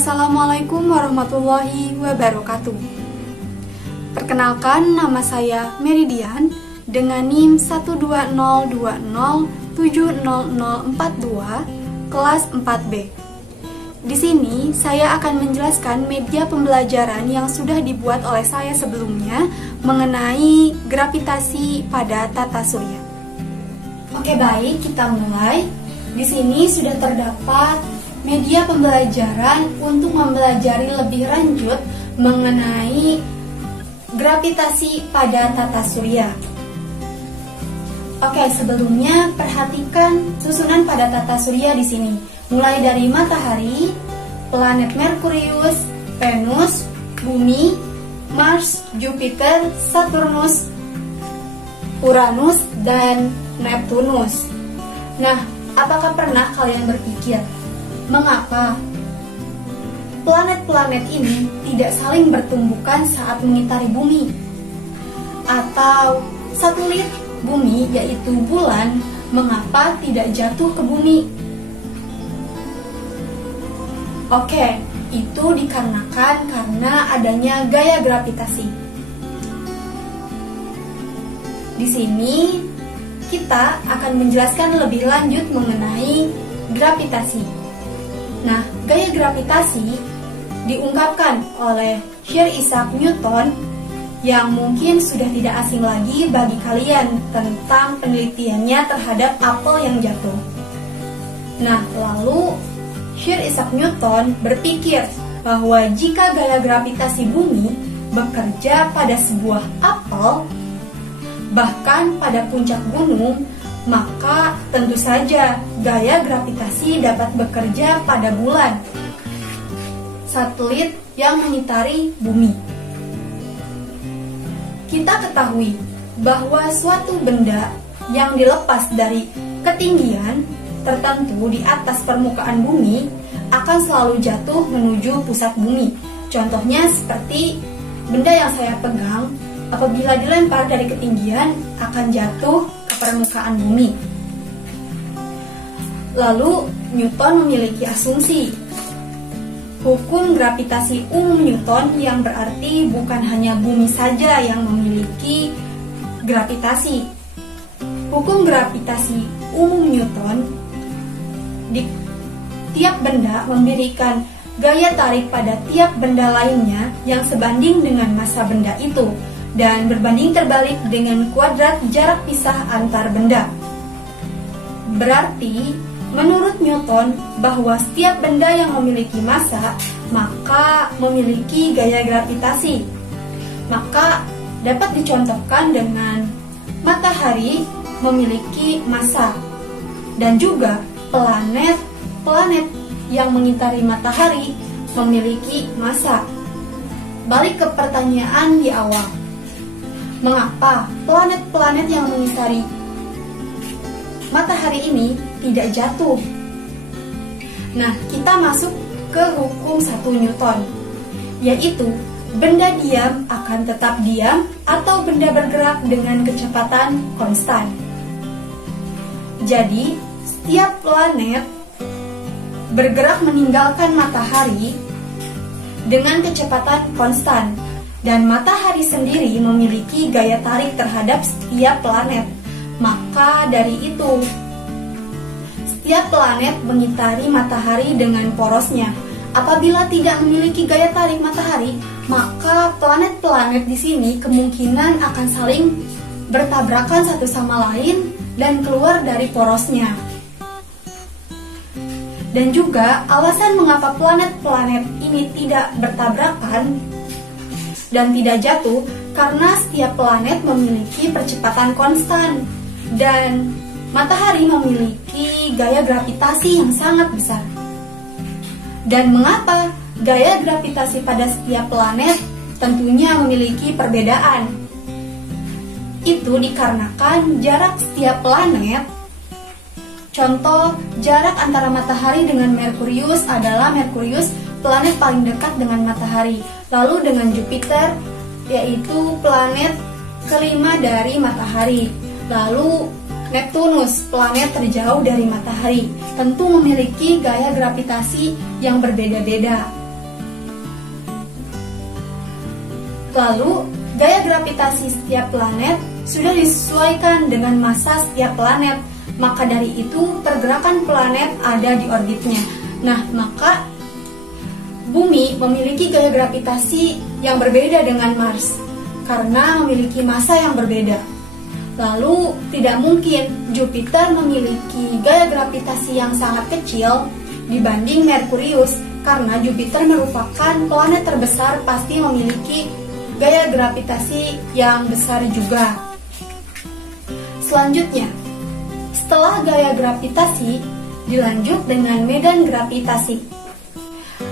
Assalamualaikum warahmatullahi wabarakatuh. Perkenalkan, nama saya Meridian dengan NIM 12020700042 kelas 4B. Di sini saya akan menjelaskan media pembelajaran yang sudah dibuat oleh saya sebelumnya mengenai gravitasi pada tata surya. Oke, baik, kita mulai. Di sini sudah terdapat media pembelajaran untuk mempelajari lebih lanjut mengenai gravitasi pada tata surya. Oke, sebelumnya perhatikan susunan pada tata surya di sini. Mulai dari matahari, planet Merkurius, Venus, Bumi, Mars, Jupiter, Saturnus, Uranus, dan Neptunus. Nah, apakah pernah kalian berpikir, mengapa planet-planet ini tidak saling bertumbukan saat mengitari bumi? Atau satelit bumi, yaitu bulan, mengapa tidak jatuh ke bumi? Oke, itu dikarenakan karena adanya gaya gravitasi. Di sini kita akan menjelaskan lebih lanjut mengenai gravitasi. Nah, gaya gravitasi diungkapkan oleh Sir Isaac Newton yang mungkin sudah tidak asing lagi bagi kalian tentang penelitiannya terhadap apel yang jatuh. Nah, lalu Sir Isaac Newton berpikir bahwa jika gaya gravitasi bumi bekerja pada sebuah apel, bahkan pada puncak gunung, maka tentu saja gaya gravitasi dapat bekerja pada bulan, satelit yang mengitari bumi. Kita ketahui bahwa suatu benda yang dilepas dari ketinggian tertentu di atas permukaan bumi akan selalu jatuh menuju pusat bumi. Contohnya seperti benda yang saya pegang, apabila dilempar dari ketinggian akan jatuh ke permukaan bumi. Lalu Newton memiliki asumsi hukum gravitasi umum Newton, yang berarti bukan hanya bumi saja yang memiliki gravitasi. Hukum gravitasi umum Newton, di tiap benda memberikan gaya tarik pada tiap benda lainnya yang sebanding dengan massa benda itu, dan berbanding terbalik dengan kuadrat jarak pisah antar benda. Berarti, menurut Newton, bahwa setiap benda yang memiliki massa, maka memiliki gaya gravitasi. Maka, dapat dicontohkan dengan matahari memiliki massa, dan juga planet yang mengitari matahari memiliki massa. Balik ke pertanyaan di awal. Mengapa planet-planet yang mengitari matahari ini tidak jatuh? Nah, kita masuk ke hukum 1 Newton, yaitu benda diam akan tetap diam atau benda bergerak dengan kecepatan konstan. Jadi, setiap planet bergerak meninggalkan matahari dengan kecepatan konstan, dan matahari sendiri memiliki gaya tarik terhadap setiap planet. Maka dari itu, setiap planet mengitari matahari dengan porosnya. Apabila tidak memiliki gaya tarik matahari, maka planet-planet di sini kemungkinan akan saling bertabrakan satu sama lain dan keluar dari porosnya. Dan juga alasan mengapa planet-planet ini tidak bertabrakan dan tidak jatuh, karena setiap planet memiliki percepatan konstan dan matahari memiliki gaya gravitasi yang sangat besar. Dan mengapa gaya gravitasi pada setiap planet tentunya memiliki perbedaan? Itu dikarenakan jarak setiap planet. Contoh, jarak antara matahari dengan Merkurius adalah Merkurius planet paling dekat dengan matahari. Lalu dengan Jupiter, yaitu planet kelima dari matahari. Lalu Neptunus, planet terjauh dari matahari, tentu memiliki gaya gravitasi yang berbeda-beda. Lalu, gaya gravitasi setiap planet sudah disesuaikan dengan massa setiap planet. Maka dari itu, pergerakan planet ada di orbitnya. Nah, maka Bumi memiliki gaya gravitasi yang berbeda dengan Mars karena memiliki massa yang berbeda. Lalu, tidak mungkin Jupiter memiliki gaya gravitasi yang sangat kecil dibanding Merkurius karena Jupiter merupakan planet terbesar, pasti memiliki gaya gravitasi yang besar juga. Selanjutnya, setelah gaya gravitasi, dilanjut dengan medan gravitasi.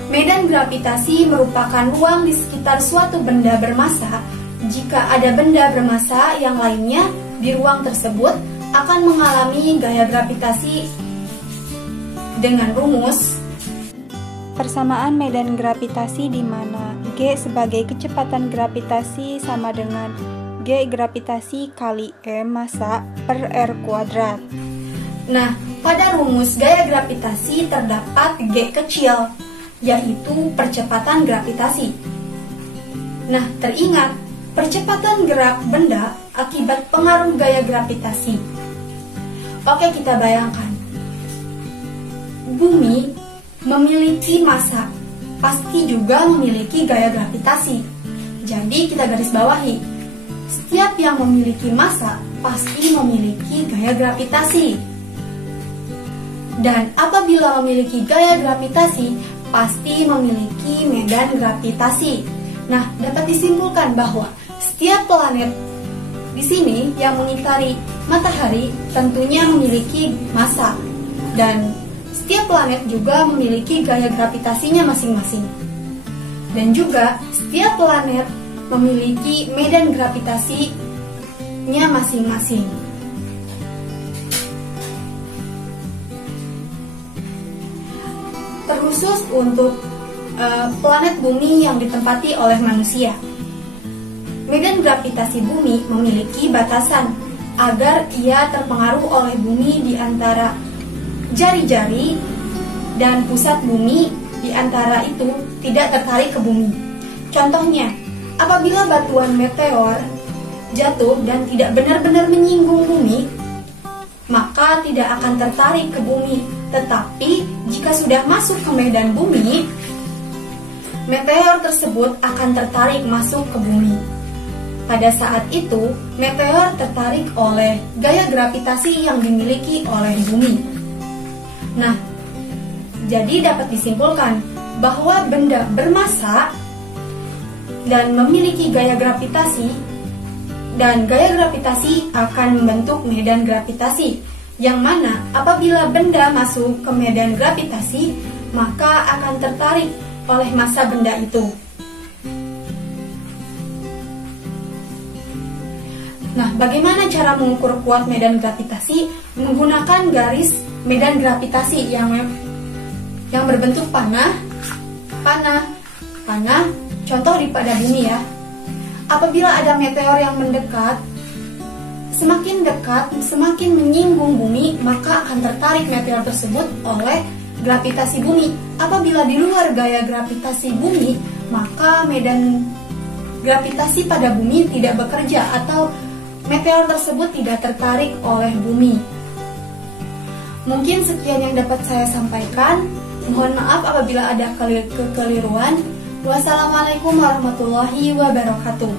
Medan gravitasi merupakan ruang di sekitar suatu benda bermassa. Jika ada benda bermassa yang lainnya di ruang tersebut akan mengalami gaya gravitasi dengan rumus persamaan medan gravitasi di mana G sebagai kecepatan gravitasi sama dengan G gravitasi kali M massa per R kuadrat. Nah, pada rumus gaya gravitasi terdapat G kecil, yaitu percepatan gravitasi. Nah, teringat, percepatan gerak benda akibat pengaruh gaya gravitasi. Oke, kita bayangkan. Bumi memiliki massa, pasti juga memiliki gaya gravitasi. Jadi, kita garis bawahi. Setiap yang memiliki massa pasti memiliki gaya gravitasi. Dan apabila memiliki gaya gravitasi, pasti memiliki medan gravitasi. Nah, dapat disimpulkan bahwa setiap planet di sini yang mengitari matahari tentunya memiliki massa dan setiap planet juga memiliki gaya gravitasinya masing-masing. Dan juga setiap planet memiliki medan gravitasinya masing-masing. Terkhusus untuk planet bumi yang ditempati oleh manusia. Medan gravitasi bumi memiliki batasan agar ia terpengaruh oleh bumi di antara jari-jari dan pusat bumi di antara itu tidak tertarik ke bumi. Contohnya, apabila batuan meteor jatuh dan tidak benar-benar menyinggung bumi, maka tidak akan tertarik ke bumi. Tetapi jika sudah masuk ke medan bumi, meteor tersebut akan tertarik masuk ke bumi. Pada saat itu, meteor tertarik oleh gaya gravitasi yang dimiliki oleh bumi. Nah, jadi dapat disimpulkan bahwa benda bermassa dan memiliki gaya gravitasi, dan gaya gravitasi akan membentuk medan gravitasi, yang mana apabila benda masuk ke medan gravitasi, maka akan tertarik oleh massa benda itu. Nah, bagaimana cara mengukur kuat medan gravitasi? Menggunakan garis medan gravitasi yang berbentuk panah, contoh di pada bumi ya. Apabila ada meteor yang mendekat, semakin dekat, semakin menyinggung bumi, maka akan tertarik meteor tersebut oleh gravitasi bumi. Apabila di luar gaya gravitasi bumi, maka medan gravitasi pada bumi tidak bekerja atau meteor tersebut tidak tertarik oleh bumi. Mungkin sekian yang dapat saya sampaikan. Mohon maaf apabila ada kekeliruan. Wassalamualaikum warahmatullahi wabarakatuh.